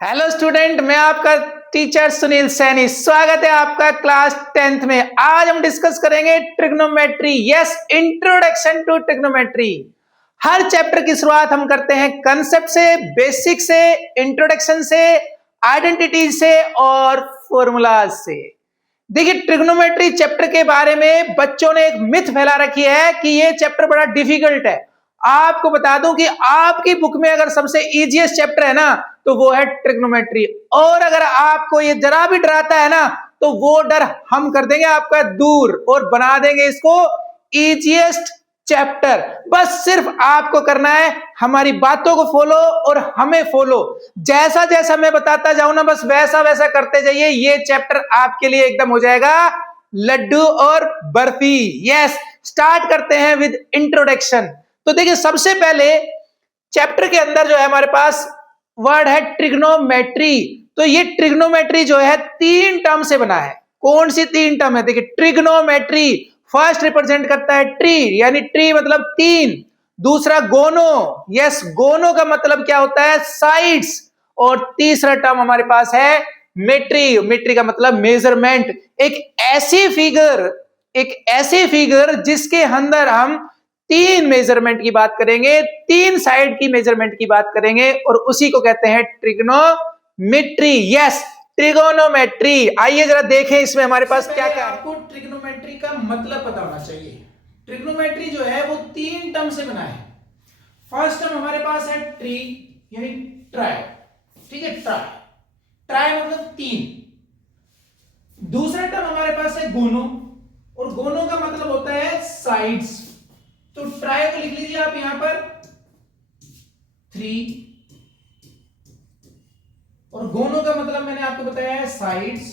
Hello student, मैं आपका teacher Sunil Saini. स्वागत है आपका क्लास 10th में। आज हम डिस्कस करेंगे trigonometry. Yes, introduction to trigonometry. हर चैप्टर की शुरुआत हम करते हैं कंसेप्ट से, बेसिक से, इंट्रोडक्शन से, आइडेंटिटी से और फॉर्मूलाज से। देखिए, ट्रिग्नोमेट्री चैप्टर के बारे में बच्चों ने एक मिथ फैला रखी है कि ये चैप्टर बड़ा डिफिकल्ट है। आपको बता दूं कि आपकी बुक में अगर सबसे इजीएस्ट चैप्टर है ना तो वो है ट्रिग्नोमेट्री। और अगर आपको ये जरा भी डराता है ना तो वो डर हम कर देंगे आपका दूर और बना देंगे इसको इजीएस्ट चैप्टर। बस सिर्फ आपको करना है हमारी बातों को फॉलो और हमें फॉलो। जैसा जैसा मैं बताता जाऊं ना बस वैसा वैसा करते जाइए। ये चैप्टर आपके लिए एकदम हो जाएगा लड्डू और बर्फी। यस, स्टार्ट करते हैं विद इंट्रोडक्शन। तो देखिए, सबसे पहले चैप्टर के अंदर जो है हमारे पास वर्ड है ट्रिग्नोमेट्री। तो ये ट्रिग्नोमेट्री जो है तीन टर्म से बना है। कौन सी तीन टर्म है? देखिए, ट्रिग्नोमेट्री फर्स्ट रिप्रेजेंट करता है ट्री, यानी ट्री मतलब तीन। दूसरा गोनो, यस, गोनो का मतलब क्या होता है? साइड्स। और तीसरा टर्म हमारे पास है मेट्री। मेट्री का मतलब मेजरमेंट। एक ऐसी फिगर जिसके अंदर हम तीन मेजरमेंट की बात करेंगे, तीन साइड की मेजरमेंट की बात करेंगे और उसी को कहते हैं ट्रिग्नोमेट्री। Yes, trigonometry. आइए जरा देखें इसमें हमारे पास क्या क्या है। आपको ट्रिग्नोमेट्री का मतलब पता होना चाहिए। ट्रिग्नोमेट्री जो है वो तीन टर्म से बना है। फर्स्ट टर्म हमारे पास है ट्री, यानी ट्राई। ठीक है, ट्राई। ट्राई मतलब तीन। दूसरा टर्म हमारे पास है गोनो, और गोनो का मतलब होता है साइड्स। तो ट्राई को लिख लीजिए आप यहां पर 3, और गोनो का मतलब मैंने आपको बताया है साइड्स,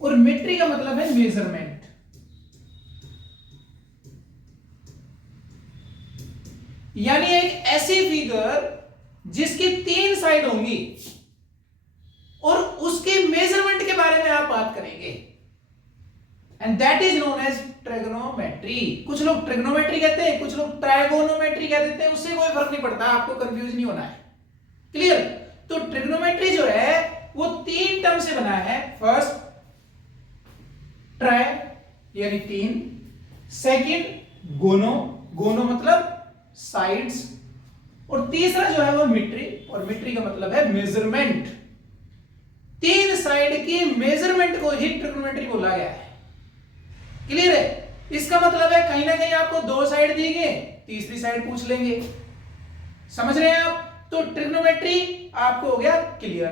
और मेट्री का मतलब है मेजरमेंट। यानी एक ऐसी फिगर जिसकी तीन साइड होंगी और उसके मेजरमेंट के बारे में आप बात करेंगे, and that is known as trigonometry. कुछ लोग ट्रिग्नोमेट्री कहते हैं, कुछ लोग ट्राइगोनोमेट्री कह देते हैं। उससे कोई फर्क नहीं पड़ता, आपको कंफ्यूज नहीं होना है। क्लियर? तो ट्रिग्नोमेट्री जो है वो तीन टर्म से बना है। फर्स्ट ट्राई यानी तीन, सेकंड गोनो, गोनो मतलब साइड्स, और तीसरा जो है वो मेट्री, और मेट्री का मतलब है मेजरमेंट। तीन साइड की मेजरमेंट को ही ट्रिग्नोमेट्री बोला गया है। क्लियर है? इसका मतलब है कहीं ना कहीं आपको दो साइड दी गई, तीसरी साइड पूछ लेंगे। समझ रहे हैं आप? तो ट्रिग्नोमेट्री आपको हो गया क्लियर।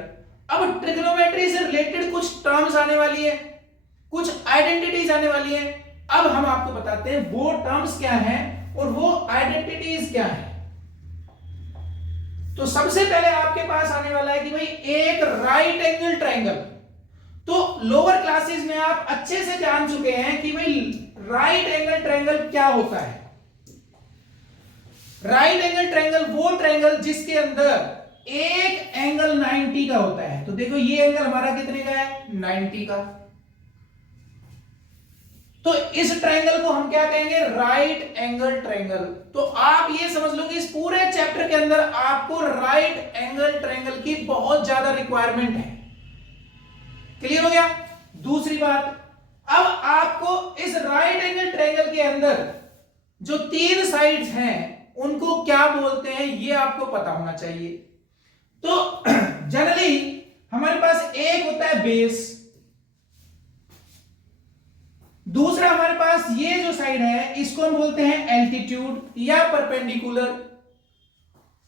अब ट्रिग्नोमेट्री से रिलेटेड कुछ टर्म्स आने वाली है, कुछ आइडेंटिटीज आने वाली है। अब हम आपको बताते हैं वो टर्म्स क्या हैं और वो आइडेंटिटीज क्या हैं। तो सबसे पहले आपके पास आने वाला है कि भाई एक राइट एंगल ट्रायंगल। तो लोअर क्लासेस में आप अच्छे से जान चुके हैं कि भाई राइट एंगल ट्रायंगल क्या होता है। राइट एंगल ट्रायंगल वो ट्रायंगल जिसके अंदर एक एंगल 90 का होता है। तो देखो, ये एंगल हमारा कितने का है? 90 का। तो इस ट्रायंगल को हम क्या कहेंगे? Right angle triangle. तो आप ये समझ लो कि इस पूरे चैप्टर के अंदर आपको राइट एंगल ट्रायंगल की बहुत ज्यादा रिक्वायरमेंट है। क्लियर हो गया? दूसरी बात, अब आपको इस राइट एंगल ट्रायंगल के अंदर जो तीन साइड्स हैं उनको क्या बोलते हैं ये आपको पता होना चाहिए। तो जनरली हमारे पास एक होता है बेस, दूसरा हमारे पास ये जो साइड है इसको हम बोलते हैं एल्टीट्यूड या परपेंडिकुलर,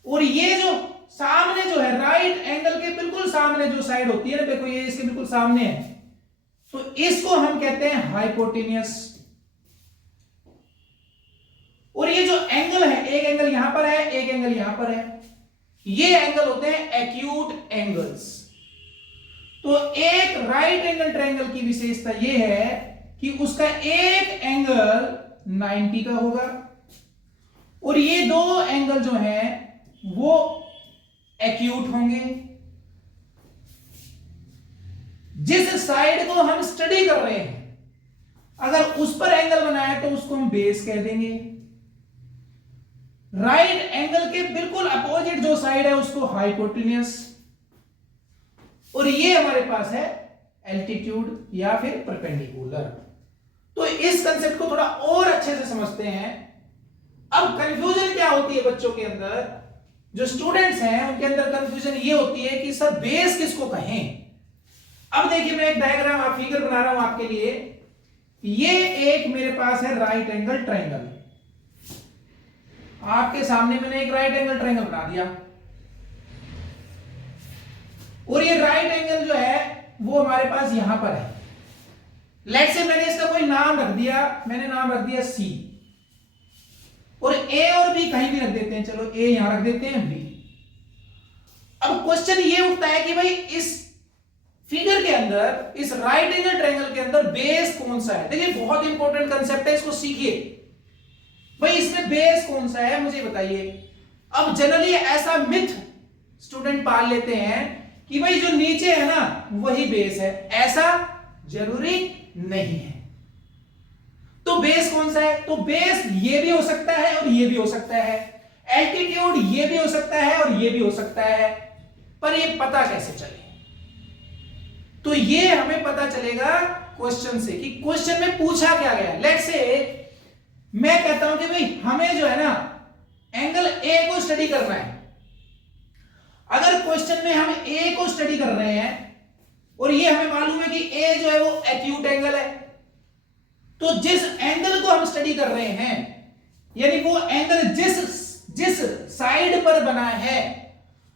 और ये जो सामने जो है राइट एंगल के बिल्कुल सामने जो साइड होती है ना, देखो ये इसके बिल्कुल सामने है, तो इसको हम कहते हैं हाइपोटेनियस। और ये जो एंगल है, एक एंगल यहां पर है, एक एंगल यहां पर है, ये एंगल होते हैं एक्यूट एंगल्स। तो एक राइट एंगल ट्रायंगल की विशेषता ये है कि उसका एक एंगल 90 का होगा और ये दो एंगल जो हैं वो एक्यूट होंगे। जिस साइड को हम स्टडी कर रहे हैं अगर उस पर एंगल बनाया तो उसको हम बेस कह देंगे। राइट एंगल के बिल्कुल अपोजिट जो साइड है उसको हाइपोटेन्यूस, और ये हमारे पास है एल्टीट्यूड या फिर परपेंडिकुलर। तो इस कंसेप्ट को थोड़ा और अच्छे से समझते हैं। अब कंफ्यूजन क्या होती है बच्चों के अंदर, जो स्टूडेंट्स हैं उनके अंदर कंफ्यूजन ये होती है कि सर बेस किसको कहें। अब देखिए मैं एक डायग्राम आप फिगर बना रहा हूं आपके लिए। ये एक मेरे पास है राइट एंगल ट्रायंगल, आपके सामने मैंने एक राइट एंगल ट्रायंगल बना दिया, और ये राइट एंगल जो है वो हमारे पास यहां पर है। लेट्स से मैंने इसका कोई नाम रख दिया, मैंने नाम रख दिया सी, और ए और बी कहीं भी रख देते हैं, चलो ए यहां रख देते हैं, बी। अब क्वेश्चन ये उठता है कि भाई इस फिगर के अंदर, इस राइट एंगल ट्रायंगल के अंदर बेस कौन सा है। देखिए बहुत इंपॉर्टेंट कंसेप्ट है, इसको सीखिए भाई, इसमें बेस कौन सा है मुझे बताइए। अब जनरली ऐसा मिथ स्टूडेंट पाल लेते हैं कि भाई जो नीचे है ना वही बेस है, ऐसा जरूरी नहीं है। तो बेस कौन सा है, तो बेस ये भी हो सकता है और ये भी हो सकता है, एल्टीट्यूड ये भी हो सकता है और ये भी हो सकता है, पर ये पता कैसे चले। तो ये हमें पता चलेगा क्वेश्चन से कि क्वेश्चन में पूछा क्या गया। लेट्स से मैं कहता हूं कि भाई हमें जो है ना एंगल ए को स्टडी करना है। अगर क्वेश्चन में हम ए को स्टडी कर रहे हैं और ये हमें मालूम है कि ए जो है वो एक्यूट एंगल है, तो जिस एंगल को हम स्टडी कर रहे हैं, यानी वो एंगल जिस साइड पर बना है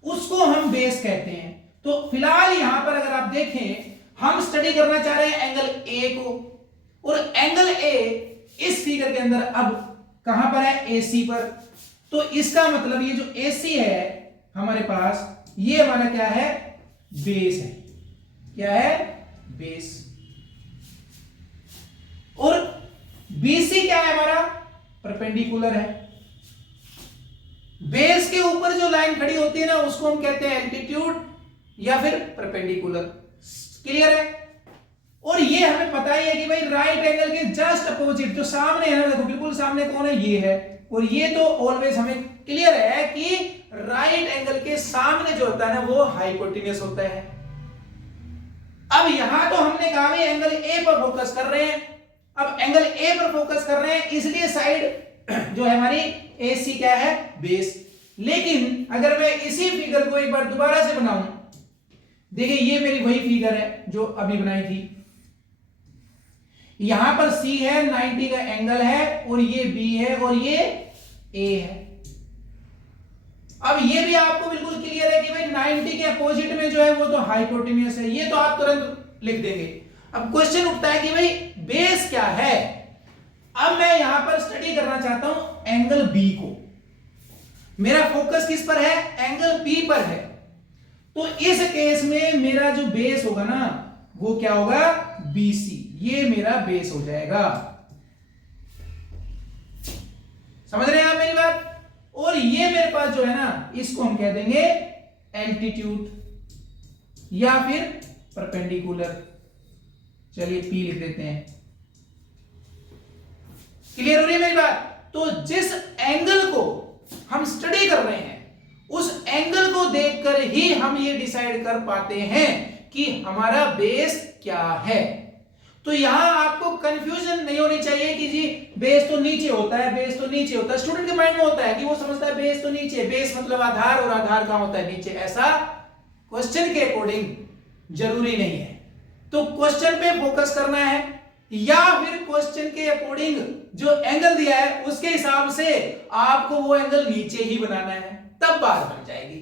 उसको हम बेस कहते हैं। तो फिलहाल यहां पर अगर आप देखें, हम स्टडी करना चाह रहे हैं एंगल ए को, और एंगल ए इस फिगर के अंदर अब कहां पर है, एसी पर। तो इसका मतलब ये जो एसी है हमारे पास, ये हमारा क्या है, बेस है। क्या है, बेस। और बीसी क्या है हमारा, परपेंडिकुलर है। बेस के ऊपर जो लाइन खड़ी होती है ना उसको हम कहते हैं एल्टीट्यूड या फिर परपेंडिकुलर। क्लियर है। और ये हमें पता ही है कि भाई राइट एंगल के जस्ट अपोजिट जो सामने है ना, देखो बिल्कुल सामने कौन है, ये है। और ये तो ऑलवेज हमें क्लियर है कि राइट एंगल के सामने जो होता है ना वो हाइपोटेन्यूस होता है। अब यहां तो हमने कहा भाई एंगल ए पर फोकस कर रहे हैं। अब एंगल ए पर फोकस कर रहे हैं इसलिए साइड जो है हमारी एसी क्या है, बेस। लेकिन अगर मैं इसी फिगर को एक बार दोबारा से बनाऊं, देखिए ये मेरी वही फिगर है जो अभी बनाई थी। यहां पर सी है, 90 का एंगल है, और ये बी है और ये ए है। अब ये भी आपको बिल्कुल क्लियर है कि भाई 90 के अपोजिट में जो है वो तो हाइपोटेन्यूस है, ये तो आप तुरंत लिख देंगे। अब क्वेश्चन उठता है कि भाई बेस क्या है। अब मैं यहां पर स्टडी करना चाहता हूं एंगल बी को, मेरा फोकस किस पर है, एंगल बी पर है। तो इस केस में मेरा जो बेस होगा ना वो क्या होगा, बीसी। ये मेरा बेस हो जाएगा। समझ रहे हैं आप मेरी बात। और ये मेरे पास जो है ना इसको हम कह देंगे एल्टीट्यूड या फिर परपेंडिकुलर। चलिए पी लिख देते हैं। क्लियर हो रही है मेरी बात। तो जिस एंगल को हम स्टडी कर रहे हैं उस एंगल को देखकर ही हम ये डिसाइड कर पाते हैं कि हमारा बेस क्या है। तो यहां आपको कंफ्यूजन नहीं होनी चाहिए कि जी बेस तो नीचे होता है, बेस तो नीचे होता है। स्टूडेंट के माइंड में होता है कि वो समझता है बेस तो नीचे, बेस मतलब आधार, और आधार कहां होता है, नीचे। ऐसा क्वेश्चन के अकॉर्डिंग जरूरी नहीं है। तो क्वेश्चन पे फोकस करना है या फिर क्वेश्चन के अकॉर्डिंग जो एंगल दिया है उसके हिसाब से आपको वो एंगल नीचे ही बनाना है, तब बात बन जाएगी।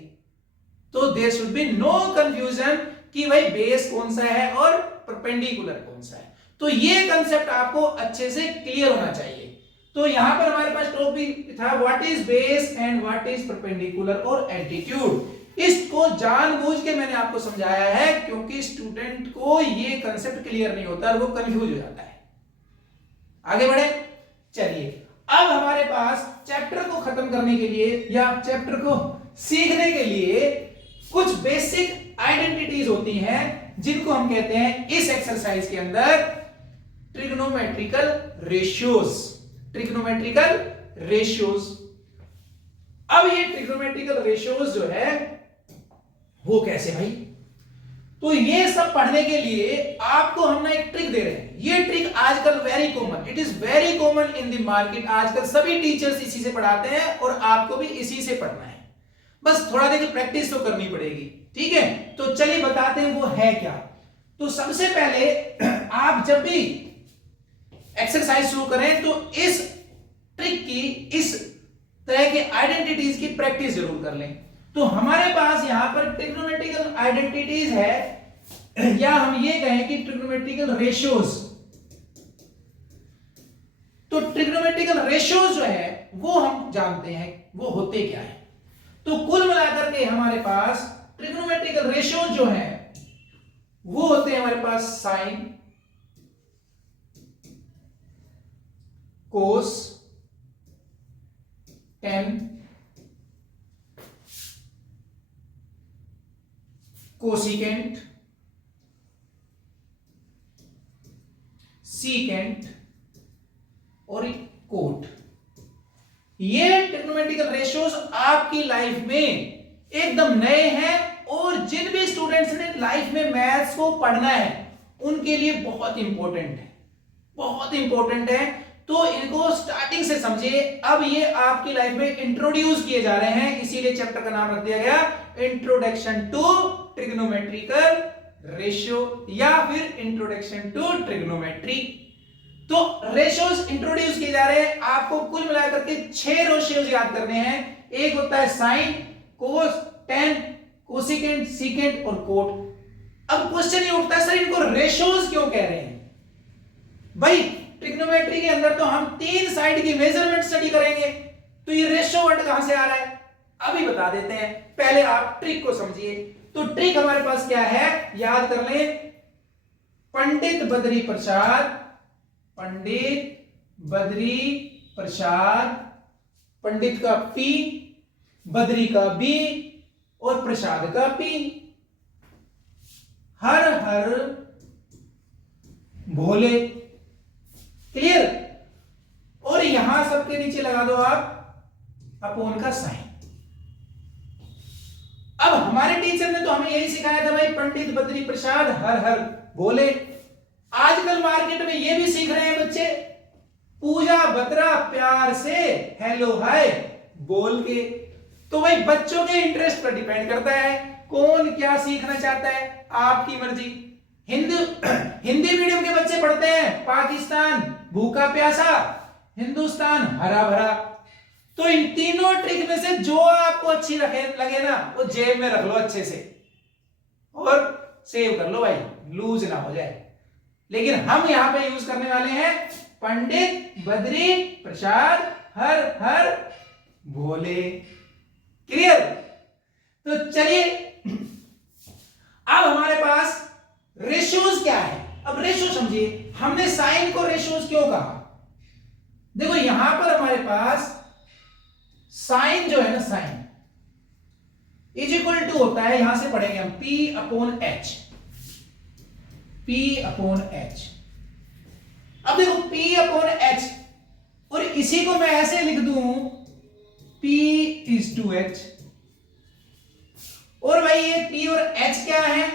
तो there should be no confusion कि भाई बेस कौन सा है और परपेंडिकुलर कौन सा है। तो ये कंसेप्ट आपको अच्छे से क्लियर होना चाहिए। तो यहां पर हमारे पास टॉपिक था what is base and what is perpendicular और एल्टीट्यूड। इसको जानबूझ के मैंने आपको समझाया है क्योंकि स्टूडेंट को ये कंसेप्ट क्लियर नहीं होता और वो कंफ्यूज हो जाता है। आगे बढ़े। चलिए अब हमारे पास चैप्टर को खत्म करने के लिए या चैप्टर को सीखने के लिए कुछ बेसिक आइडेंटिटीज होती हैं जिनको हम कहते हैं इस एक्सरसाइज के अंदर ट्रिग्नोमेट्रिकल रेशियोज। Trigonometrical ratios. अब ये ट्रिग्नोमेट्रिकल रेशियोज जो है वो कैसे भाई, तो ये सब पढ़ने के लिए आपको हम ना एक ट्रिक दे रहे हैं। ये ट्रिक आजकल very common, it is very common in the market. आजकल सभी टीचर्स इसी से पढ़ाते हैं और आपको भी इसी से पढ़ना है, बस थोड़ा देखिए प्रैक्टिस तो करनी पड़ेगी, ठीक है। तो चलिए बताते हैं वो है क्या। तो सबसे पहले आप जब भी एक्सरसाइज शुरू करें तो इस ट्रिक की, इस तरह के आइडेंटिटीज की प्रैक्टिस जरूर कर लें। तो हमारे पास यहां पर ट्रिग्नोमेट्रिकल आइडेंटिटीज है, या हम ये कहें कि ट्रिग्नोमेट्रिकल रेशियोज। तो ट्रिग्नोमेट्रिकल रेशियोज जो है वो हम जानते हैं वो होते क्या है। तो कुल मिलाकर के हमारे पास ट्रिग्नोमेट्रिकल रेशियोज जो है वो होते हैं हमारे पास साइन, कोस, टेन, कोसिकेंट, सीकेंट और कोट। ये ट्रिग्नोमेट्रिकल रेशियोज आपकी लाइफ में एकदम नए हैं और जिन भी स्टूडेंट्स ने लाइफ में मैथ्स को पढ़ना है उनके लिए बहुत इंपॉर्टेंट है, बहुत इंपॉर्टेंट है। तो इनको स्टार्टिंग से समझिए। अब ये आपकी लाइफ में इंट्रोड्यूस किए जा रहे हैं, इसीलिए चैप्टर का नाम रख दिया गया इंट्रोडक्शन टू ट्रिग्नोमेट्रिकल रेशियो या फिर इंट्रोडक्शन टू ट्रिग्नोमेट्री। तो रेशियोज इंट्रोड्यूस किए जा रहे हैं। आपको कुल मिलाकर के 6 रेशियोज याद करने हैं। एक होता है साइन, कोस, टेन, कोसिकेंट, सीकेंट और कोट। अब क्वेश्चन ये उठता है सर इनको रेशियोज क्यों कह रहे हैं? भाई ट्रिग्नोमेट्री के अंदर तो हम 3 साइड की मेजरमेंट स्टडी करेंगे, तो ये रेशियो वर्ड कहां से आ रहा है अभी बता देते हैं। पहले आप ट्रिक को समझिए। तो ट्रिक हमारे पास क्या है याद कर लें। पंडित बद्री प्रसाद, पंडित बद्री प्रसाद, पंडित का पी, बद्री का बी और प्रसाद का पी, हर हर भोले। क्लियर? और यहां सबके नीचे लगा दो आप अपोन का साइन। अब हमारे टीचर ने तो हमें यही सिखाया था भाई पंडित बद्री प्रसाद हर हर भोले। आजकल मार्केट में ये भी सीख रहे हैं बच्चे पूजा बत्रा प्यार से हेलो हाय बोल के। तो भाई बच्चों के इंटरेस्ट पर डिपेंड करता है कौन क्या सीखना चाहता है, आपकी मर्जी। हिंदी मीडियम के बच्चे पढ़ते हैं पाकिस्तान भूखा प्यासा, हिंदुस्तान हरा भरा। तो इन तीनों ट्रिक में से जो आपको अच्छी लगे ना वो जेब में रख लो अच्छे से और सेव कर लो भाई, लूज ना हो जाए। लेकिन हम यहां पे यूज करने वाले हैं पंडित बद्री प्रसाद हर हर भोले। क्लियर? तो चलिए अब हमारे पास रेशियोज क्या है। अब रेशियो समझिए, हमने साइन को रेशियोज क्यों कहा? देखो यहां पर हमारे पास साइन जो है ना, साइन इज इक्वल टू होता है, यहां से पढ़ेंगे हम P upon H, P upon H। अब देखो P अपॉन H और इसी को मैं ऐसे लिख दूं P इज टू H। और भाई ये P और H क्या है?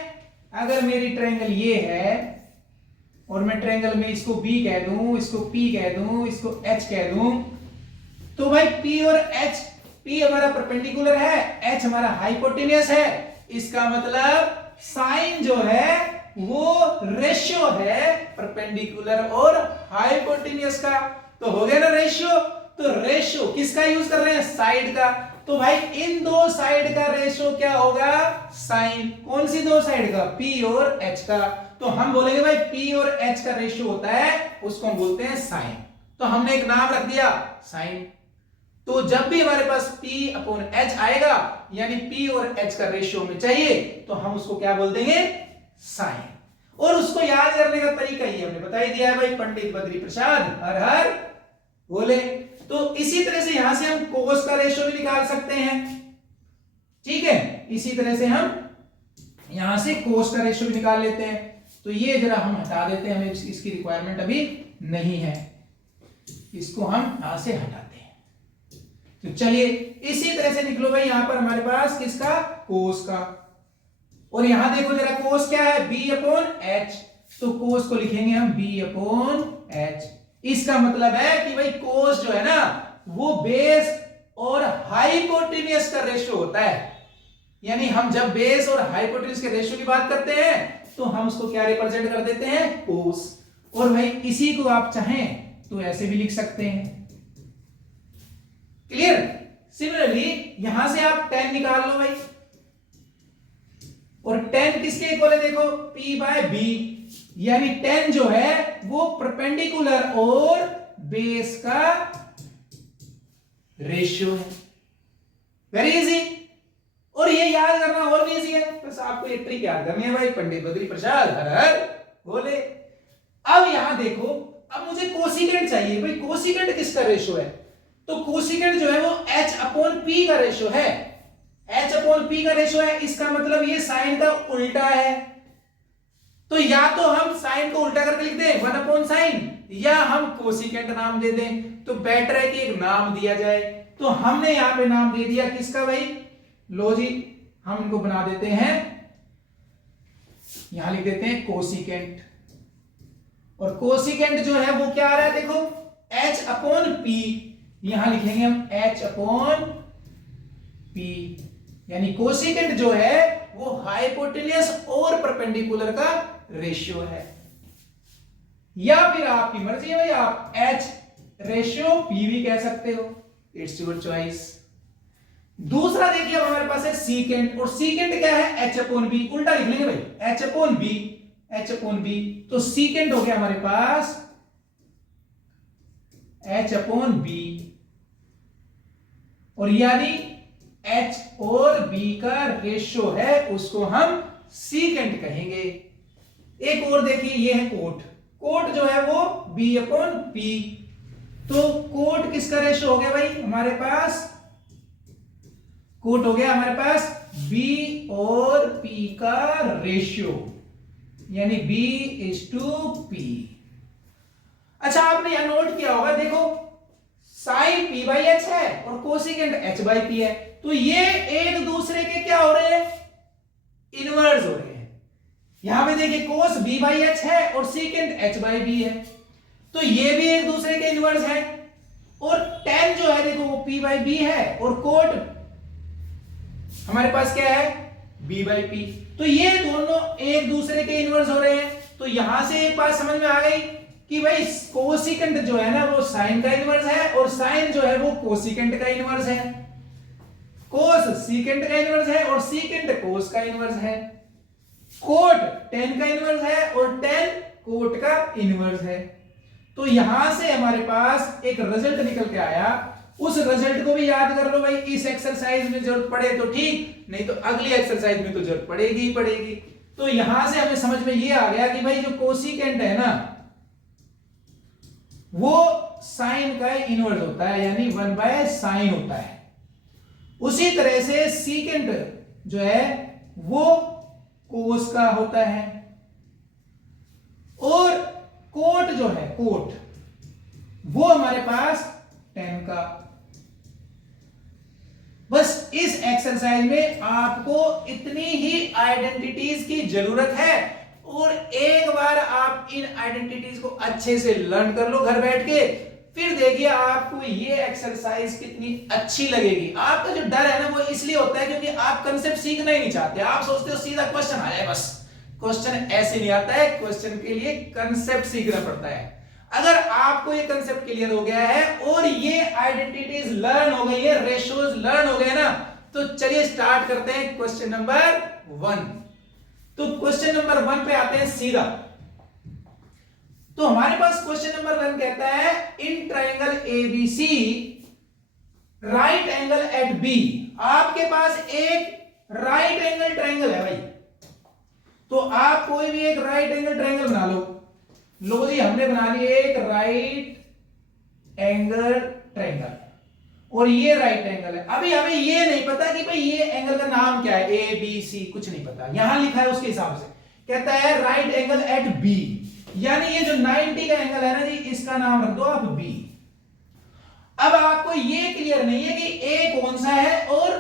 अगर मेरी ट्रायंगल ये है और मैं ट्रायंगल में इसको B कह दूं, इसको P कह दूं, इसको H कह दूं, तो भाई P और H, P हमारा परपेंडिकुलर है, H हमारा हाइपोटेन्यूस है। इसका मतलब साइन जो है वो रेशियो है परपेंडिकुलर और हाइपोटेन्यूस का। तो हो गया ना रेशियो। तो रेशियो किसका यूज कर रहे हैं? साइड का। तो भाई इन दो साइड का रेशियो क्या होगा? साइन। कौन सी दो साइड का? P और H का। तो हम बोलेंगे भाई P और H का रेशियो होता है, उसको हम बोलते हैं साइन। तो हमने एक नाम रख दिया साइन। तो जब भी हमारे पास P अपॉन H आएगा यानी P और H का रेशियो में चाहिए तो हम उसको क्या बोल देंगे? साइन। और उसको याद करने का तरीका ये हमने बता ही दिया है भाई, पंडित बद्री प्रसाद हर हर बोले। तो इसी तरह से यहां से हम कोस का रेशियो भी निकाल सकते हैं, ठीक है। इसी तरह से हम यहां से कोस का रेशियो भी निकाल लेते हैं। तो ये जरा हम हटा देते हैं, हमें इसकी रिक्वायरमेंट अभी नहीं है, इसको हम यहां से हटाते हैं। तो चलिए इसी तरह से निकलो भाई, यहां पर हमारे पास किसका? कोस का। और यहां देखो जरा कोस क्या है, b अपॉन एच, तो कोस को लिखेंगे हम b अपॉन एच। इसका मतलब है कि भाई कोस जो है ना वो बेस और हाइपोटेन्यूज का रेशियो होता है। यानी हम जब बेस और हाइपोटेन्यूज के रेशियो की बात करते हैं तो हम उसको क्या रिप्रेजेंट कर देते हैं, कोस। और भाई इसी को आप चाहें तो ऐसे भी लिख सकते हैं। क्लियर। सिमिलरली यहां से आप tan निकाल लो भाई, और tan किसके इक्वल है, देखो p बाय b, यानी tan जो है वो परपेंडिकुलर और बेस का रेशियो है। Very easy. और ये याद करना और भी इजी है, बस आपको एक ट्रिक याद करनी है भाई, पंडित बद्री प्रसाद हर हर बोले। अब यहां देखो, अब मुझे कोसिकेंट चाहिए भाई, कोसिकेंट किसका रेशियो है, तो कोसिकेंट जो है वो h अपॉन p का रेशियो है। h अपॉन p का रेशियो है, इसका मतलब ये साइन का उल्टा है। तो या तो हम साइन को उल्टा करके लिख दें 1 अपॉन साइन, या हम कोसिकेंट नाम दे दें। तो बेटर है कि एक नाम दिया जाए, तो हमने यहां पे नाम दे दिया किसका भाई, लो जी हम इनको बना देते हैं, यहां लिख देते हैं कोसिकेंट। और कोसिकेंट जो है वो क्या आ रहा है, देखो h अपॉन p, यहां लिखेंगे हम h अपॉन p, यानी कोसिकेंट जो है वो हाइपोटेन्यूज और परपेंडिकुलर का रेशियो है। या फिर आपकी मर्जी है भाई, आप h रेशियो p भी कह सकते हो, इट्स योर चॉइस। दूसरा देखिए अब हमारे पास है सीकेंट, और सीकेंट क्या है, h अपॉन b, उल्टा लिख लेंगे भाई, h upon b, h upon b, तो सीकेंट हो गया हमारे पास h अपॉन b, और यानी h और b का रेशियो है उसको हम सीकेंट कहेंगे। एक और देखिए, ये है कोट, कोट जो है वो b अपॉन p, तो कोट किसका रेशियो हो गया भाई हमारे पास, कोट हो गया हमारे पास b और p का रेशियो, यानी b/p। अच्छा आपने यहां नोट किया होगा, देखो साइन p बाई एच है और कोसिकेंट h बाई p है, तो ये एक दूसरे के क्या हो रहे हैं, इनवर्स हो रहे हैं। यहां पे देखिए कोस b बाई एच है और सीकेंट h बाई b है, तो ये भी एक दूसरे के इनवर्स है। और tan जो है देखो वो p बाई b है, और कोट हमारे पास क्या है, b बाई p, तो ये दोनों एक दूसरे के इनवर्स हो रहे हैं। तो यहां से एक बात समझ में आ गई कि भाई कोसिकेंट जो है ना वो साइन का इनवर्स है, और साइन जो है वो कोसिकेंट का इनवर्स है, कोस सीकेंट का इनवर्स है, और सीकेंट कोस का इनवर्स है, कोट tan का इनवर्स है, और tan कोट का इनवर्स है। तो यहां से हमारे पास एक रिजल्ट निकल के आया, उस रिजल्ट को भी याद कर लो भाई, इस एक्सरसाइज में जरूरत पड़े तो ठीक, नहीं तो अगली एक्सरसाइज में तो जरूरत पड़ेगी ही पड़ेगी। तो यहां से हमें समझ में ये आ गया कि भाई जो कोसिकेंट है ना वो साइन का इनवर्स होता है, यानी 1 बाय साइन होता है। उसी तरह से सीकेंट जो है वो कोस का होता है, और कोट जो है कोट वो हमारे पास tan का। बस इस एक्सरसाइज में आपको इतनी ही आइडेंटिटीज की जरूरत है, और एक बार आप इन आइडेंटिटीज को अच्छे से लर्न कर लो घर बैठ के, फिर देखिए आपको ये एक्सरसाइज कितनी अच्छी लगेगी। आपका जो डर है ना वो इसलिए होता है क्योंकि आप कंसेप्ट सीखना ही नहीं चाहते, आप सोचते हो सीधा क्वेश्चन आ जाए बस। क्वेश्चन ऐसे नहीं आता है, क्वेश्चन के लिए कंसेप्ट सीखना पड़ता है। अगर आपको ये कंसेप्ट क्लियर हो गया है और ये आइडेंटिटीज लर्न हो गई है, रेशियोज लर्न हो गए ना, तो चलिए स्टार्ट करते हैं क्वेश्चन नंबर 1। तो क्वेश्चन नंबर 1 पे आते हैं सीधा। तो हमारे पास क्वेश्चन नंबर 1 कहता है in triangle ABC right angle at B. आपके पास एक राइट एंगल ट्राइंगल है भाई, तो आप कोई भी एक राइट एंगल ट्राइंगल बना लो। लो जी हमने बना लिया एक राइट एंगल ट्राइंगल, और ये राइट एंगल है। अभी हमें ये नहीं पता कि भाई ये एंगल का नाम क्या है, ए बी सी कुछ नहीं पता, यहां लिखा है उसके हिसाब से कहता है राइट एंगल एट बी, यानी ये जो 90 का एंगल है ना जी, इसका नाम रख दो आप बी। अब आपको ये क्लियर नहीं है कि ए कौन सा है और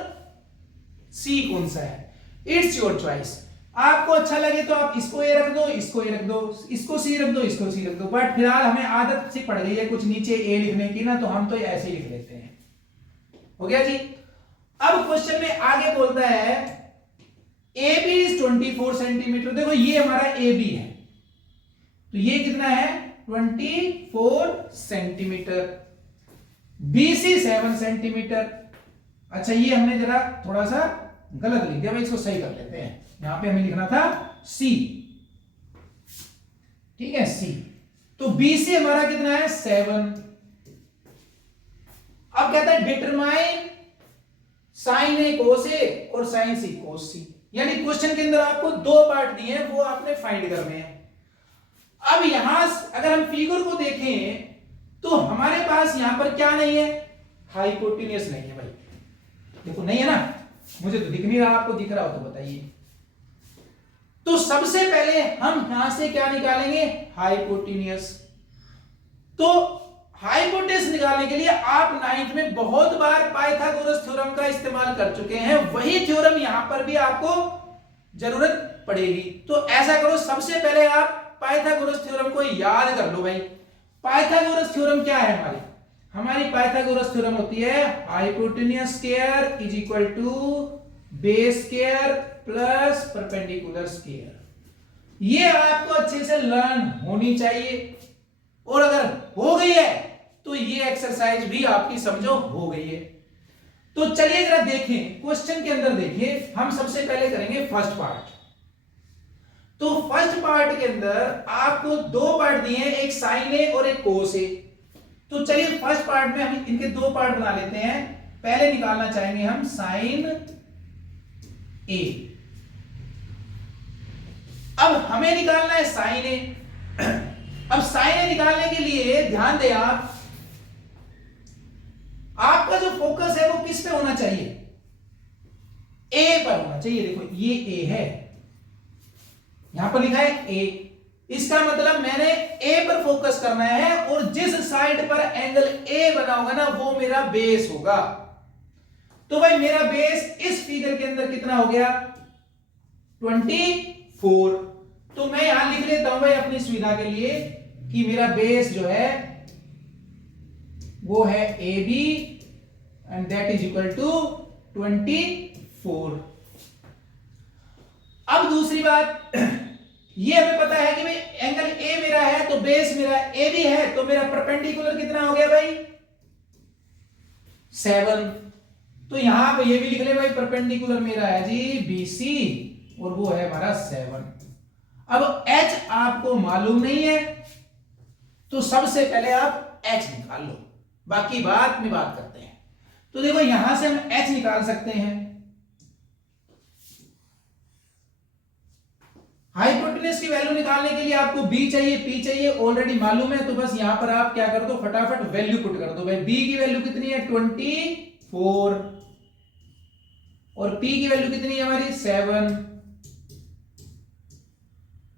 सी कौन सा है, इट्स योर चॉइस। आपको अच्छा लगे तो आप इसको ए रख दो, इसको ए रख दो, इसको सी रख दो, इसको सी रख दो, बट फिलहाल हमें आदत सी पड़ गई है कुछ नीचे ए लिखने की ना, तो हम तो ऐसे ही लिख लेते हैं। हो गया जी। अब क्वेश्चन में आगे बोलता है ए बी इज 24 सेंटीमीटर। देखो ये हमारा ए बी है, तो ये कितना है 24 सेंटीमीटर, बी सी 7 सेंटीमीटर। अच्छा ये हमने जरा थोड़ा सा गलत लिख दिया भाई, इसको सही कर लेते हैं। यहां पे हमें लिखना था सी, ठीक है सी। तो बी सी हमारा कितना है 7। अब कहता है डिटरमाइन साइन ए कोस ए और साइन सी कोस सी, यानी क्वेश्चन के अंदर आपको दो पार्ट दिए हैं, वो आपने फाइंड करने हैं। अब यहां अगर हम फिगर को देखें तो हमारे पास यहां पर क्या नहीं है, हाइपोटेन्यूस नहीं है भाई। देखो नहीं है ना, मुझे तो दिख नहीं रहा, आपको दिख रहा हो तो बताइए। तो सबसे पहले हम यहां से क्या निकालेंगे, हाइपोटेन्यूस। तो हाइपोटेन्यूस निकालने के लिए आप 9th में बहुत बार पाइथागोरस थ्योरम का इस्तेमाल कर चुके हैं, वही थ्योरम यहां पर भी आपको जरूरत पड़ेगी। तो ऐसा करो, सबसे पहले आप पाइथागोरस थ्योरम को याद कर लो भाई। पाइथागोरस थ्योरम क्या है हमारी पाइथागोरस थ्योरम होती है hypotenuse square is equal to base square plus perpendicular square. ये आपको अच्छे से लर्न होनी चाहिए, और अगर हो गई है तो ये एक्सरसाइज भी आपकी समझो हो गई है। तो चलिए जरा देखें क्वेश्चन के अंदर, देखिए हम सबसे पहले करेंगे फर्स्ट पार्ट। तो फर्स्ट पार्ट के अंदर आपको दो पार्ट दिए हैं, एक साइन ए और एक कोस ए। तो चलिए फर्स्ट पार्ट में हम इनके दो पार्ट बना लेते हैं। पहले निकालना चाहेंगे हम साइन ए। अब हमें निकालना है साइन ए। अब साइन ए निकालने के लिए ध्यान दें आप, आपका जो फोकस है वो किस पे होना चाहिए, ए पर होना चाहिए। देखो ये ए है, यहां पर लिखा है ए, इसका मतलब मैंने ए पर फोकस करना है, और जिस साइड पर एंगल ए बना होगा ना वो मेरा बेस होगा। तो भाई मेरा बेस इस फिगर के अंदर कितना हो गया 24। तो मैं यहां लिख लेता हूं भाई अपनी सुविधा के लिए कि मेरा बेस जो है वो है A B and that is equal to 24। अब दूसरी बात, ये हमें पता है कि भाई एंगल ए मेरा है तो बेस मेरा ए बी है, तो मेरा परपेंडिकुलर कितना हो गया भाई 7। तो यहां पे ये भी लिख ले भाई, परपेंडिकुलर मेरा है जी बी सी और वो है हमारा 7। अब एच आपको मालूम नहीं है, तो सबसे पहले आप एच निकाल लो, बाकी बात में बात करते हैं। तो देखो यहां से हम एच निकाल सकते हैं। हाइपोटेन्यूस की वैल्यू निकालने के लिए आपको बी चाहिए, पी चाहिए, ऑलरेडी मालूम है। तो बस यहां पर आप क्या कर दो, फटाफट वैल्यू पुट कर दो। भाई बी की वैल्यू कितनी है 24 और पी की वैल्यू कितनी है हमारी 7।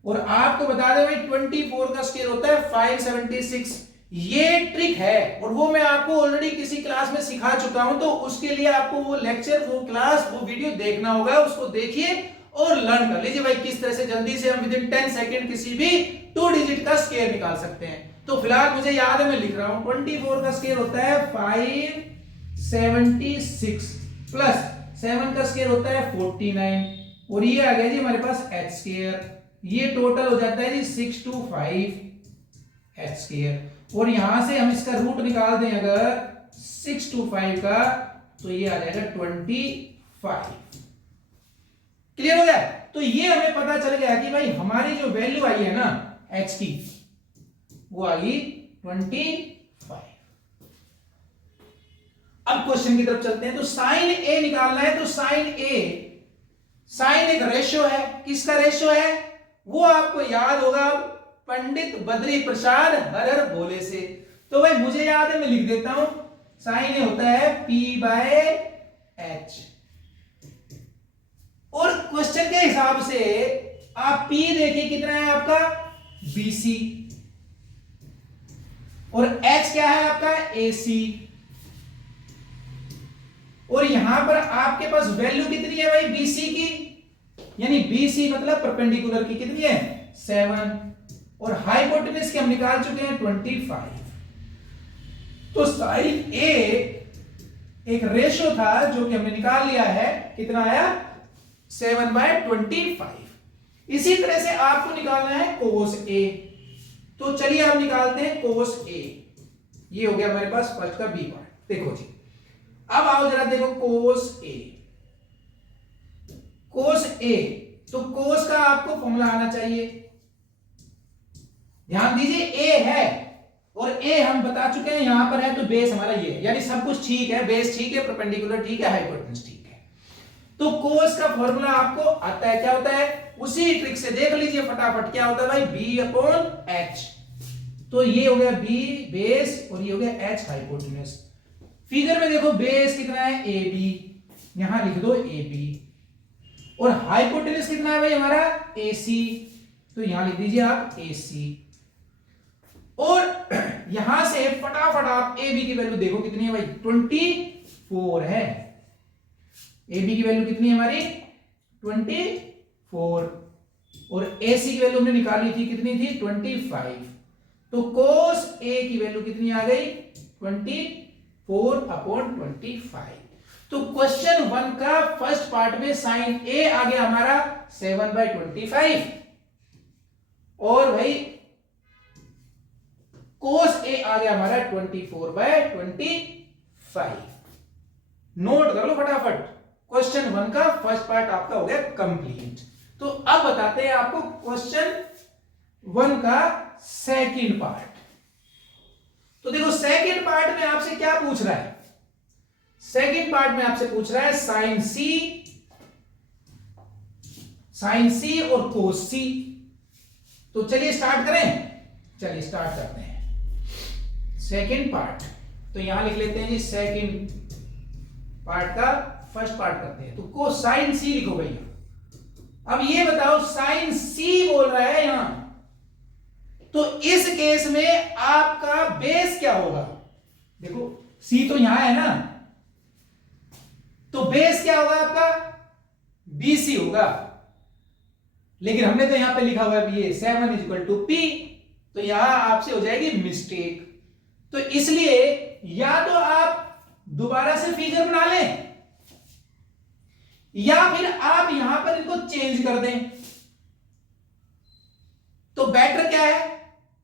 और आपको बता दें भाई 24 का स्क्वायर होता है 576। ये ट्रिक है और वो मैं आपको ऑलरेडी किसी क्लास में सिखा चुका हूं, तो उसके लिए आपको वो लेक्चर, वो क्लास, वो वीडियो देखना होगा। उसको देखिए और लर्न कर लीजिए भाई किस तरह से जल्दी से हम विदिन 10 सेकंड किसी भी 2 डिजिट का स्क्वायर निकाल सकते हैं। तो फिलहाल मुझे याद है, मैं लिख रहा हूं 24 का स्क्वायर होता है 576 प्लस 7 का स्क्वायर होता है 49, और ये आ गया जी हमारे पास h स्क्वायर। ये टोटल हो जाता है जी 625 h स्क्वायर। और यहां से हम इसका रूट निकाल दें अगर 625 का, तो ये आ जाएगा 25। क्लियर हो गया? तो ये हमें पता चल गया कि भाई हमारी जो वैल्यू आई है ना h की, वो आई 25। अब क्वेश्चन की तरफ चलते हैं। तो साइन ए निकालना है, तो साइन एक रेशियो है। किसका रेशियो है वो आपको याद होगा, पंडित बद्री प्रसाद हरर भोले से। तो भाई मुझे याद है, मैं लिख देता हूं, साइन ए होता है P/H। और क्वेश्चन के हिसाब से आप P देखिए कितना है आपका BC, और H क्या है आपका AC। और यहां पर आपके पास वैल्यू कितनी है भाई BC की, यानी BC मतलब परपेंडिकुलर की कितनी है 7 और हाइपोटेन्यूज की हम निकाल चुके हैं 25। तो साइन A एक रेशो था जो कि हमने निकाल लिया है, कितना आया 7/25। इसी तरह से आपको निकालना है कोस A। तो चलिए हम निकालते हैं कोस A। ये हो गया हमारे पास फर्स्ट का बी पार्ट। देखो जी, अब आओ जरा देखो कोस A। कोस A, तो कोस का आपको फॉर्मूला आना चाहिए। ध्यान दीजिए A है और A हम बता चुके हैं यहां पर है, तो बेस हमारा ये है, यानी सब कुछ ठीक है, बेस ठीक है, परपेंडिकुलर ठीक है, हाइपोटेन्यूज ठीक है। तो कोस का फॉर्मूला आपको आता है, क्या होता है उसी ट्रिक से देख लीजिए फटाफट, क्या होता है भाई B/H। तो ये हो गया B बेस और ये हो गया H हाइपोटेन्यूज। फिगर में देखो बेस कितना है AB, यहां लिख दो AB, और हाइपोटेन्यूज कितना है भाई हमारा AC, तो यहां लिख दीजिए आप AC। और यहां से फटाफट आप AB की वैल्यू देखो कितनी है भाई 24 है। AB की वैल्यू कितनी है हमारी 24 और AC की वैल्यू हमने निकाली थी, कितनी थी 25। तो cos A की वैल्यू कितनी आ गई 24/25। तो क्वेश्चन 1 का फर्स्ट पार्ट में साइन A आ गया हमारा 7/25 और भाई cos A आ गया हमारा 24/25। नोट कर लो फटाफट, क्वेश्चन 1 का फर्स्ट पार्ट आपका हो गया कंप्लीट। तो अब बताते हैं आपको क्वेश्चन 1 का सेकंड पार्ट। तो देखो सेकंड पार्ट में आपसे क्या पूछ रहा है, सेकंड पार्ट में आपसे पूछ रहा है साइन C और कोस C। तो चलिए स्टार्ट करें, चलिए स्टार्ट करते हैं सेकंड पार्ट। तो यहां लिख लेते हैं जी सेकंड पार्ट का फर्स्ट पार्ट करते हैं। तो कोसाइन C लिखो भैया। अब ये बताओ साइन C बोल रहा है यहां, तो इस केस में आपका बेस क्या होगा, देखो C तो यहां है ना, तो बेस क्या होगा आपका BC होगा, लेकिन हमने तो यहां पे लिखा हुआ है ये 7 = P, तो यहां आपसे हो जाएगी मिस्टेक। तो इसलिए या तो आप दोबारा से फिगर बना लें या फिर आप यहां पर इनको चेंज कर दें। तो बेटर क्या है,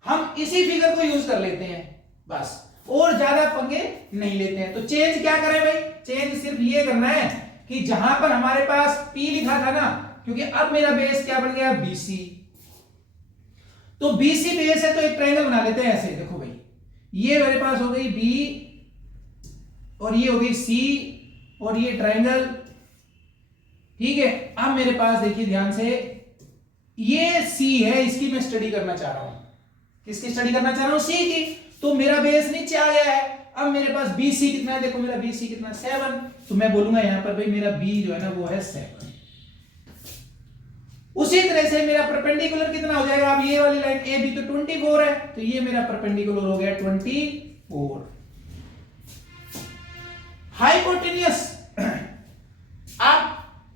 हम इसी फिगर को यूज कर लेते हैं बस, और ज्यादा पंगे नहीं लेते हैं। तो चेंज क्या करें भाई, चेंज सिर्फ ये करना है कि जहां पर हमारे पास P लिखा था ना, क्योंकि अब मेरा बेस क्या बन गया BC, तो BC बेस है तो एक ट्रायंगल बना लेते हैं ऐसे। देखो भाई ये मेरे पास हो गई B और ये हो गई C और ये ट्रायंगल, ठीक है। अब मेरे पास देखिए ध्यान से, ये C है, इसकी मैं स्टडी करना चाह रहा हूं। किसकी स्टडी करना चाह रहा हूं, C की। तो मेरा बेस नीचे आ गया है। अब मेरे पास BC कितना है, देखो मेरा BC कितना 7, तो मैं बोलूंगा यहां पर भाई मेरा B जो है ना वो है 7। उसी तरह से मेरा परपेंडिकुलर कितना हो जाएगा, अब ये वाली लाइन AB तो 24 है, तो ये मेरा परपेंडिकुलर हो गया 24। हाइपोटेन्यूज आप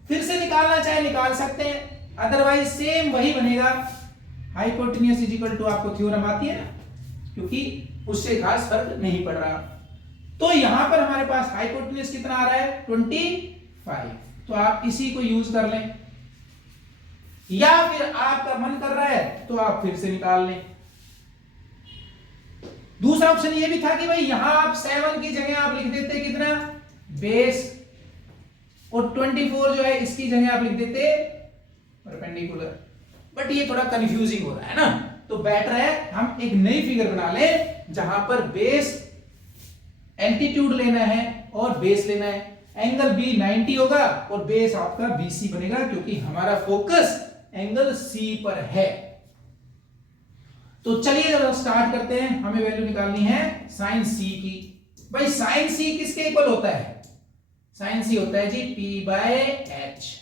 फिर से निकालना चाहे निकाल सकते हैं, अदरवाइज सेम वही बनेगा। हाइपोटेन्यूज = आपको थ्योरम आती है ना, क्योंकि उससे खास फर्क नहीं पड़ रहा। तो यहां पर हमारे पास हाइपोटेन्यूज कितना आ रहा है 25, तो आप इसी को यूज कर लें, या फिर आपका मन कर रहा है तो आप फिर से निकाल लें। दूसरा ऑप्शन ये भी था कि भाई यहां आप 7 की जगह आप लिख देते कितना बेस, और 24 जो है इसकी जगह आप लिख देते परपेंडिकुलर, बट ये थोड़ा कंफ्यूजिंग हो रहा है ना। तो बेटर है हम एक नई फिगर बना लें जहां पर बेस एल्टीट्यूड लेना है और बेस लेना है। एंगल B 90 होगा और बेस आपका BC बनेगा, क्योंकि हमारा फोकस एंगल C पर है। तो चलिए जब स्टार्ट करते हैं, हमें वैल्यू निकालनी है साइन C की। भाई साइन C किसके इक्वल होता है, साइन C होता है जी P/H।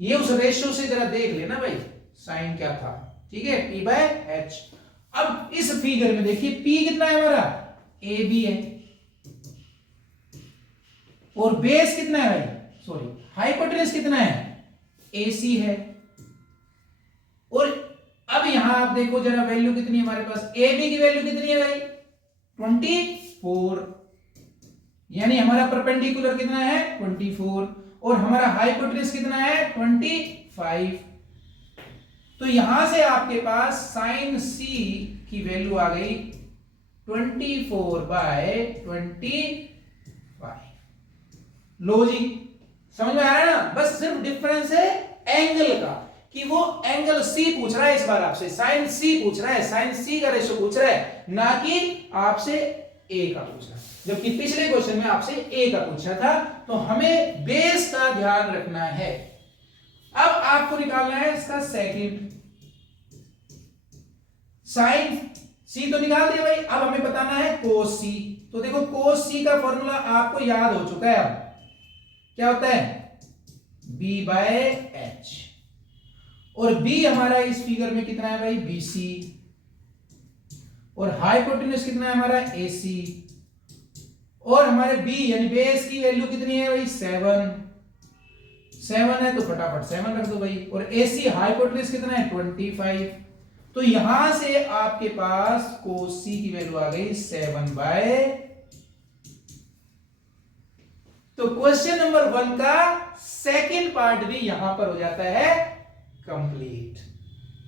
ये उस रेशियो से जरा देख लेना भाई साइन क्या था, ठीक है P/H। अब इस फिगर में देखिए P कितना है हमारा AB है, और बेस कितना है भाई, सॉरी हाइपोटेन्यूज कितना है AC है। और अब यहां आप देखो जरा वैल्यू कितनी है हमारे पास, AB की वैल्यू कितनी है भाई 24, यानी हमारा परपेंडिकुलर कितना है 24 और हमारा हाइपोटेन्यूज कितना है 25। तो यहां से आपके पास साइन C की वैल्यू आ गई 24/25। लो जी, समझ में आ रहा है ना। बस सिर्फ डिफरेंस है एंगल का, कि वो एंगल C पूछ रहा है इस बार आपसे, साइन C पूछ रहा है, साइन C का रेशो पूछ रहा है, ना कि आपसे A का पूछ रहा है। जबकि पिछले क्वेश्चन में आपसे A का पूछा था। तो हमें बेस का ध्यान रखना है। अब आपको निकालना है इसका सेकंड, साइन C तो निकाल दिया भाई, अब हमें बताना है कोस C। तो देखो कोस C का फॉर्मूला आपको याद हो चुका है। अब क्या होता है B/H, और B हमारा इस फिगर में कितना है भाई BC, और हाइपोटेन्यूज कितना है हमारा AC, और हमारे B यानी बेस की वैल्यू कितनी है भाई 7 है, तो फटाफट 7 रख दो भाई, और AC हाइपोटेन्यूज कितना है 25। तो यहां से आपके पास cos C की वैल्यू आ गई 7/। तो क्वेश्चन नंबर 1 का सेकंड पार्ट भी यहां पर हो जाता है कंप्लीट।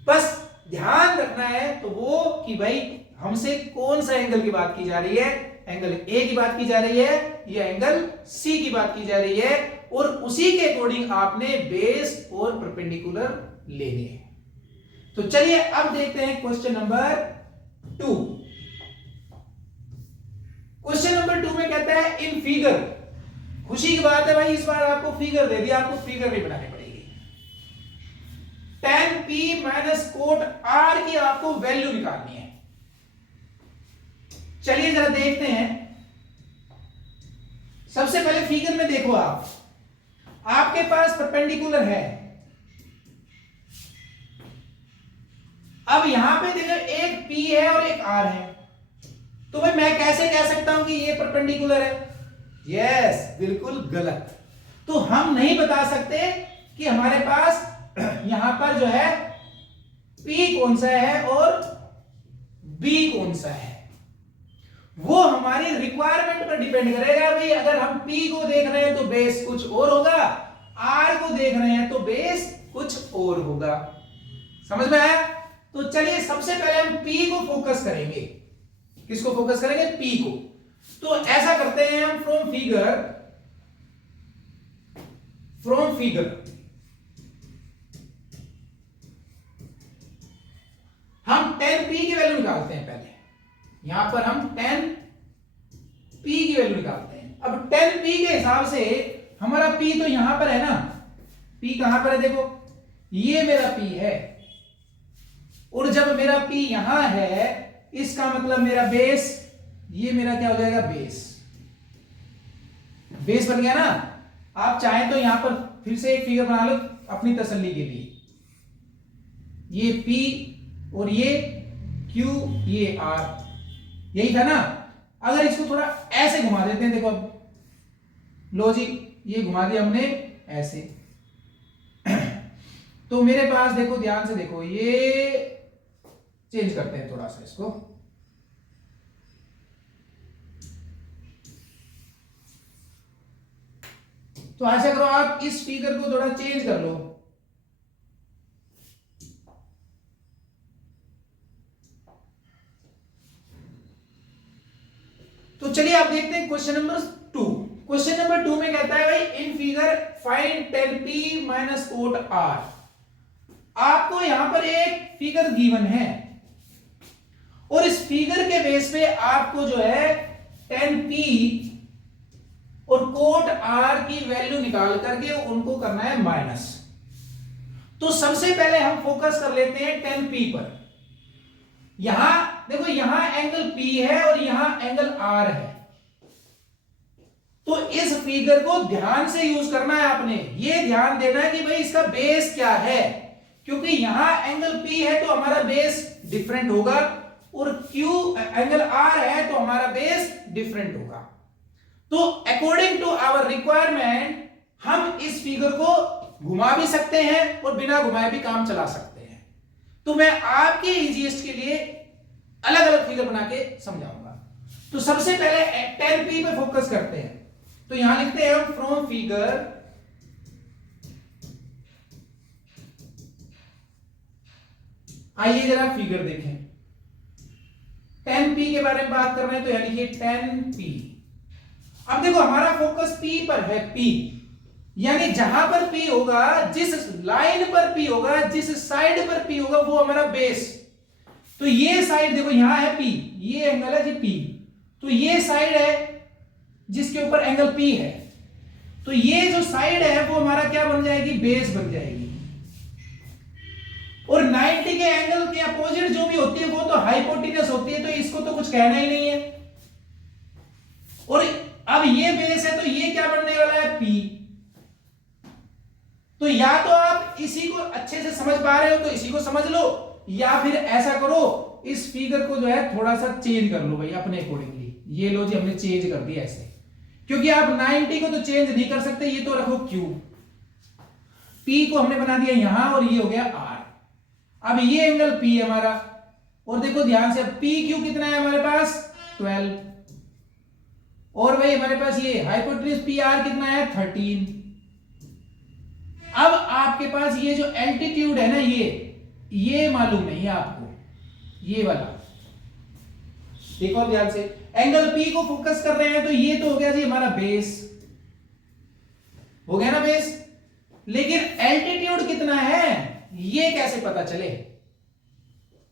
बस ध्यान रखना है तो वो कि भाई हमसे कौन सा एंगल की बात की जा रही है, एंगल A की बात की जा रही है या एंगल C की बात की जा रही है, और उसी के अकॉर्डिंग आपने बेस और परपेंडिकुलर लेने हैं। तो चलिए अब देखते हैं क्वेश्चन नंबर 2। क्वेश्चन नंबर 2 में कहता है इन फिगर, खुशी की बात है भाई इस बार आपको फिगर दे दिया, आपको फिगर भी बनानी पड़ेगी। tan P minus cot R की आपको वैल्यू निकालनी है। चलिए जरा देखते हैं। सबसे पहले फिगर में देखो आपके पास परपेंडिकुलर है। अब यहां पे देखो एक P है और एक R है, तो भाई मैं कैसे कह सकता हूं कि ये परपेंडिकुलर है? यस, बिल्कुल गलत। तो हम नहीं बता सकते कि हमारे पास यहां पर जो है P कौन सा है और B कौन सा है। वो हमारी रिक्वायरमेंट पर डिपेंड करेगा भाई। अगर हम P को देख रहे हैं तो बेस कुछ और होगा, R को देख रहे हैं तो बेस कुछ और होगा। समझ में आया? तो चलिए सबसे पहले हम P को फोकस करेंगे। किसको फोकस करेंगे? P को। तो ऐसा करते हैं हम, फ्रॉम फिगर हम tan P की वैल्यू निकालते हैं। पहले यहां पर हम tan P की वैल्यू निकालते हैं। अब tan P के हिसाब से हमारा P तो यहां पर है ना, P कहां पर है देखो, ये मेरा P है, और जब मेरा P यहां है इसका मतलब मेरा बेस, ये मेरा क्या हो जाएगा बेस बन गया ना। आप चाहें तो यहां पर फिर से एक फिगर बना लो अपनी तसल्ली के लिए। ये P और ये Q, ये R, यही था ना। अगर इसको थोड़ा ऐसे घुमा देते हैं, देखो अब लो जी, ये घुमा दिया हमने ऐसे तो मेरे पास देखो, ध्यान से देखो, ये चेंज करते हैं थोड़ा सा इसको। तो ऐसा करो आप इस फिगर को थोड़ा चेंज कर लो। तो चलिए आप देखते हैं क्वेश्चन नंबर 2। क्वेश्चन नंबर 2 में कहता है भाई in figure find tan P minus cot R। आपको यहां पर एक फिगर गिवन है और इस फिगर के बेस पे आपको जो है tan P और कोट R की वैल्यू निकाल करके उनको करना है माइनस। तो सबसे पहले हम फोकस कर लेते हैं tan P पर। यहां देखो, यहां एंगल P है और यहां एंगल R है। तो इस फिगर को ध्यान से यूज करना है आपने। ये ध्यान देना है कि भाई इसका बेस क्या है, क्योंकि यहां एंगल P है तो हमारा बेस डिफरेंट होगा, और Q एंगल R है तो हमारा बेस डिफरेंट होगा। तो अकॉर्डिंग टू आवर रिक्वायरमेंट हम इस फिगर को घुमा भी सकते हैं और बिना घुमाए भी काम चला सकते हैं। तो मैं आपके इजीएस्ट के लिए अलग अलग फिगर बना के समझाऊंगा। तो सबसे पहले 10p पे फोकस करते हैं। तो यहां लिखते हैं हम फ्रॉम फिगर आइए जरा फिगर देखें। 10p के बारे में बात कर रहे हैं तो यहां लिखिए 10p। अब देखो हमारा फोकस p पर है, p यानी जहां पर p होगा, जिस लाइन पर p होगा, जिस साइड पर p होगा वो हमारा बेस। तो ये साइड देखो यहां है p, ये एंगल है जी p, तो ये साइड है जिसके ऊपर एंगल p है, तो ये जो साइड है वो हमारा क्या बन जाएगी, बेस बन जाएगी। और 90 के एंगल के अपोजिट जो भी होती है वो तो हाइपोटेन्यूस होती है, तो इसको तो कुछ कहना ही नहीं है। और अब ये बेस है तो ये क्या बनने वाला है, P। तो या तो आप इसी को अच्छे से समझ पा रहे हो तो इसी को समझ लो, या फिर ऐसा करो इस फिगर को जो है थोड़ा सा चेंज कर लो भाई अपने अकॉर्डिंगली। ये लो जी हमने चेंज कर दिया ऐसे, क्योंकि आप 90 को तो चेंज नहीं कर सकते, ये तो रखो Q, P को हमने बना दिया यहां और ये हो गया R। अब ये एंगल P है हमारा, और देखो ध्यान से PQ कितना है हमारे पास 12, और भाई हमारे पास ये हाइपोटेन्यूस PR कितना है 13। अब आपके पास ये जो एल्टीट्यूड है ना, ये मालूम नहीं है आपको, ये वाला देखो ध्यान से, एंगल P को फोकस कर रहे हैं तो ये तो हो गया जी हमारा बेस, हो गया ना बेस। लेकिन एल्टीट्यूड कितना है ये कैसे पता चले,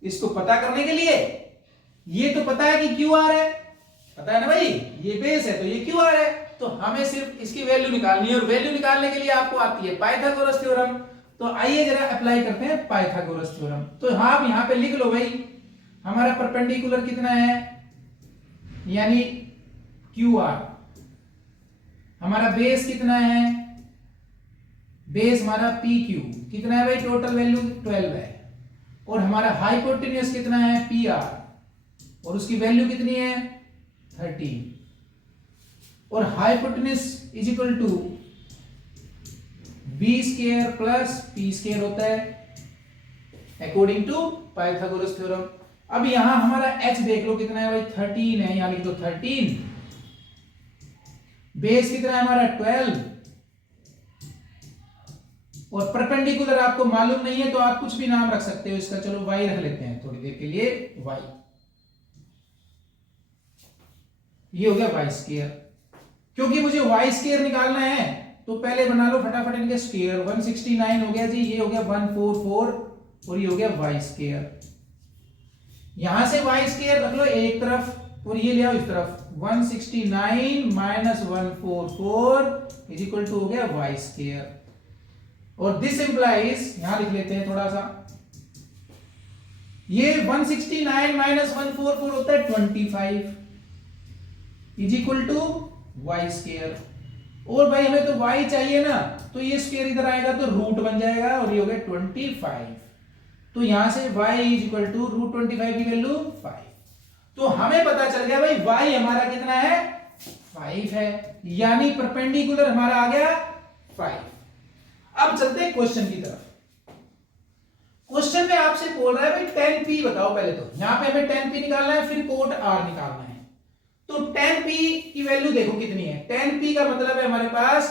इसको पता करने के लिए ये तो पता है कि QR है, पता है ना भाई, ये बेस है तो ये QR है, तो हमें सिर्फ इसकी वैल्यू निकालनी है, और वैल्यू निकालने के लिए आपको आती है पाइथागोरस थ्योरम। तो आइए जरा अप्लाई करते हैं पाइथागोरस थ्योरम। तो आप यहां पे लिख लो भाई, हमारा परपेंडिकुलर कितना है यानी QR, हमारा बेस कितना है, बेस हमारा PQ कितना है भाई, टोटल वैल्यू 12 है, और हमारा हाइपोटेन्यूस कितना है PR, और उसकी वैल्यू कितनी है 13, और hypotenuse is equal to b square plus p square होता है अकॉर्डिंग टू पाइथागोरस थ्योरम। अब यहां हमारा h देख लो कितना है भाई 13 है, यहां लिख दो 13, बेस कितना है हमारा 12, और परपेंडिकुलर आपको मालूम नहीं है तो आप कुछ भी नाम रख सकते हो इसका, चलो y रख लेते हैं थोड़ी देर के लिए y, ये हो गया y स्क्वायर। क्योंकि मुझे y स्क्वायर निकालना है तो पहले बना लो फटाफट इनके स्क्वायर, 169 हो गया जी, ये हो गया 144, और ये हो गया y स्क्वायर। यहां से y स्क्वायर रख लो एक तरफ और ये ले आओ इस तरफ, 169 माइनस 144 इज इक्वल टू हो गया y स्क्वायर। और दिस इंप्लाइज, यहां लिख लेते हैं थोड़ा सा, ये 169 माइनस 144 होता है 25 is equal to Y square. और भाई हमें तो y चाहिए ना, तो ये स्क्वायर इधर आएगा तो रूट बन जाएगा, और ये हो गया 25। तो यहां से y is equal to root 25 की वैल्यू 5। तो हमें पता चल गया भाई y हमारा कितना है 5 है, यानी परपेंडिकुलर हमारा आ गया 5। अब चलते हैं क्वेश्चन की तरफ। क्वेश्चन में आपसे बोल रहा है भाई 10p बताओ, पहले तो यहां पे हमें 10p निकालना है, फिर कोट r निकालना है। तो 10p की वैल्यू देखो कितनी है, 10p का मतलब है हमारे पास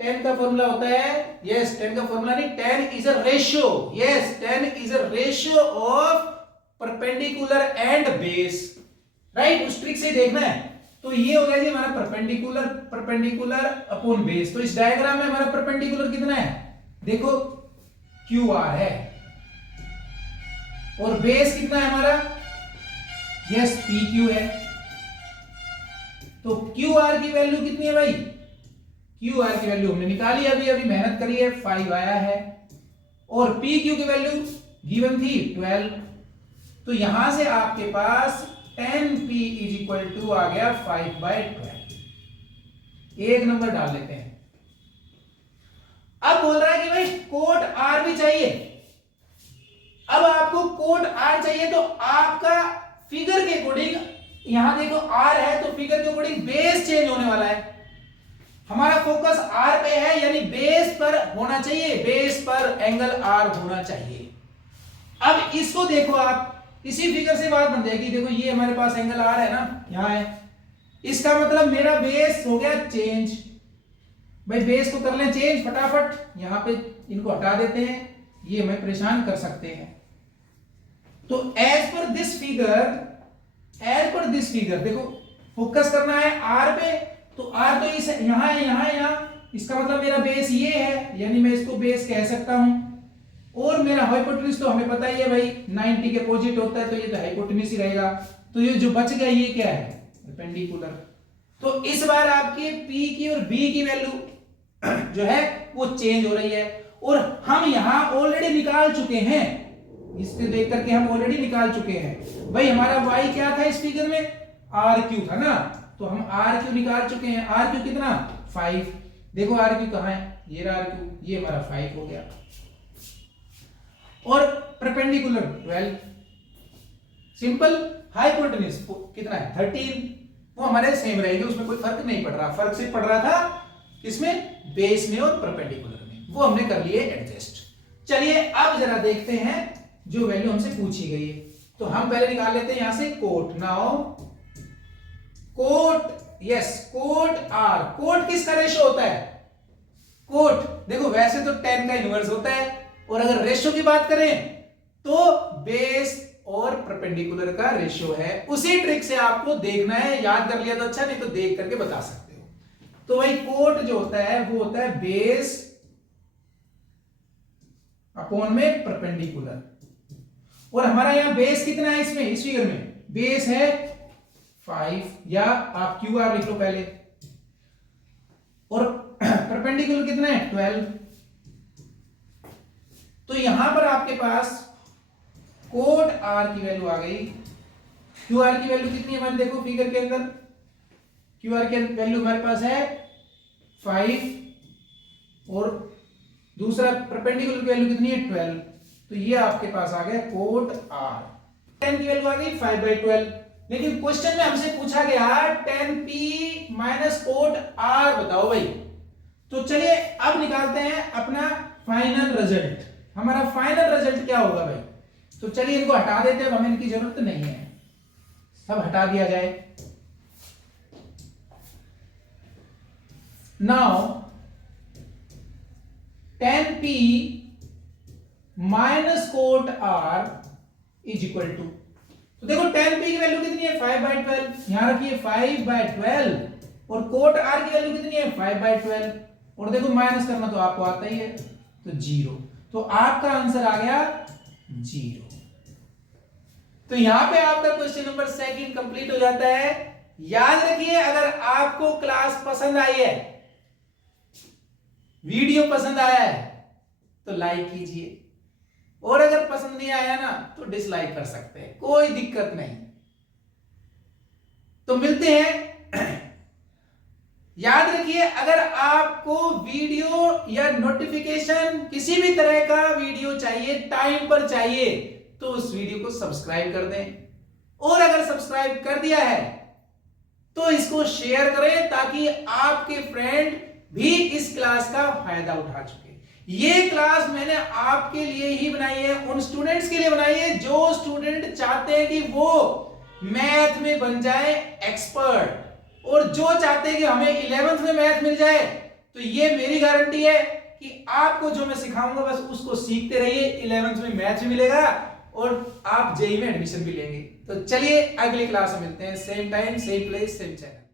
10 का फॉर्मूला होता है, यस 10 का फॉर्मूला नहीं, 10 is a ratio, yes 10 is a ratio of perpendicular and base, right, उस ट्रिक से देखना है। तो ये हो गया जी हमारा परपेंडिकुलर अपॉन बेस। तो इस डायग्राम में हमारा परपेंडिकुलर कितना है देखो QR है, और बेस कितना है हमारा, यस PQ है। तो QR की वैल्यू कितनी है भाई, QR की वैल्यू हमने निकाली, अभी अभी मेहनत करी है, 5 आया है, और PQ की वैल्यू गिवन थी 12। तो यहां से आपके पास 10p इज इक्वल टू आ गया 5/12। एक नंबर डाल लेते हैं। अब बोल रहा है कि भाई कोट R भी चाहिए। अब आपको कोट R चाहिए तो आपका फिगर के अकॉर्डिंग, यहां देखो R है तो फिगर के अकॉर्डिंग बेस चेंज होने वाला है। हमारा फोकस आर पे है, यानी बेस पर होना चाहिए, बेस पर एंगल आर होना चाहिए। अब इसको देखो आप, इसी फिगर से बात बन जाएगी। देखो ये हमारे पास एंगल आर है ना, यहां है, इसका मतलब मेरा बेस हो गया चेंज। भाई बेस को कर लें चेंज फटाफट, यहां पे इनको हटा देते हैं, ये हमें परेशान कर सकते हैं। तो एज पर दिस फिगर देखो फोकस करना है आर पे, तो आर तो इस यहां है, यहां, इसका मतलब मेरा बेस ये है, यानी मैं इसको बेस कह सकता हूं। और मेरा हाइपोटेन्यूज तो हमें पता ही है भाई 90 के अपोजिट होता है, तो ये तो हाइपोटेन्यूज ही रहेगा। तो ये जो बच गया ये क्या है, परपेंडिकुलर। तो इस बार आपके P की और B की वैल्यू जो है वो चेंज हो रही है, और हम यहां ऑलरेडी निकाल चुके हैं, इसको देख करके हम ऑलरेडी निकाल चुके हैं। भाई हमारा y क्या था इस फिगर में, RQ था ना, तो हम RQ निकाल चुके हैं। RQ कितना, 5। देखो RQ कहां है, ये रहा RQ, ये हमारा 5 हो गया। और परपेंडिकुलर 12, सिंपल। हाइपोटेन्यूज कितना है 13, वो हमारे सेम रहेंगे, उसमें कोई फर्क नहीं पड़ रहा। फर्क सिर्फ पड़ रहा था किसमें, बेस में और परपेंडिकुलर में, वो हमने कर लिए एडजस्ट। चलिए अब जरा देखते हैं जो वैल्यू हमसे पूछी गई है। तो हम पहले निकाल लेते हैं यहां से cot. Now cot, yes cot R, cot किसका रेशो होता है, कोट देखो वैसे तो 10 का इनवर्स होता है, और अगर रेशो की बात करें तो बेस और परपेंडिकुलर का रेशो है। उसी ट्रिक से आपको देखना है, याद कर लिया तो अच्छा, नहीं तो देख करके बता सकते हो। तो भाई कोट जो होता है वो होता है बेस अपॉन में परपेंडिकुलर, और हमारा यहां बेस कितना है इसमें, इस फिगर में बेस है 5, या आप क्यू आर लिख लो पहले, और परपेंडिकुलर कितना है 12। तो यहां पर आपके पास कोट आर की वैल्यू आ गई। क्यू आर की वैल्यू कितनी है हमारी, देखो फिगर के अंदर क्यू आर की वैल्यू हमारे पास है 5, और दूसरा परपेंडिकुलर की वैल्यू कितनी है 12। तो ये आपके पास आ गया कोट आर। 10 की वैल्यू आ गई 5/12। लेकिन क्वेश्चन में हमसे पूछा गया 10p माइनस कोट आर बताओ भाई। तो चलिए अब निकालते हैं अपना फाइनल रिजल्ट। हमारा फाइनल रिजल्ट क्या होगा भाई, तो चलिए इनको हटा देते हैं, हमें इनकी जरूरत नहीं है, सब हटा दिया जाए। Now 10p minus cot R is equal to, तो देखो 10p की वैल्यू कितनी है 5/12, यहां रखिए 5/12, और कोट आर की वैल्यू कितनी है 5/12, और देखो माइनस करना तो आपको आता ही है, तो 0। तो आपका आंसर आ गया 0। तो यहां पे आपका क्वेश्चन नंबर 2 कंप्लीट हो जाता है। याद रखिए अगर आपको क्लास पसंद आई है, वीडियो पसंद आया है, तो लाइक कीजिए, और अगर पसंद नहीं आया ना तो डिसलाइक कर सकते हैं, कोई दिक्कत नहीं। तो मिलते हैं। याद रखिए अगर आपको वीडियो या नोटिफिकेशन किसी भी तरह का वीडियो चाहिए, टाइम पर चाहिए, तो उस वीडियो को सब्सक्राइब कर दें, और अगर सब्सक्राइब कर दिया है तो इसको शेयर करें ताकि आपके फ्रेंड भी इस क्लास का फायदा उठा सके। ये क्लास मैंने आपके लिए ही बनाई है, उन स्टूडेंट्स के लिए बनाई है जो स्टूडेंट चाहते हैं कि वो मैथ में बन जाए एक्सपर्ट, और जो चाहते हैं कि हमें 11th में मैथ मिल जाए। तो ये मेरी गारंटी है कि आपको जो मैं सिखाऊंगा बस उसको सीखते रहिए, 11th में मैथ भी मिलेगा और आप जेईई में एडमिशन भी लेंगे। तो चलिए अगली क्लास में मिलते हैं, same time same place same channel.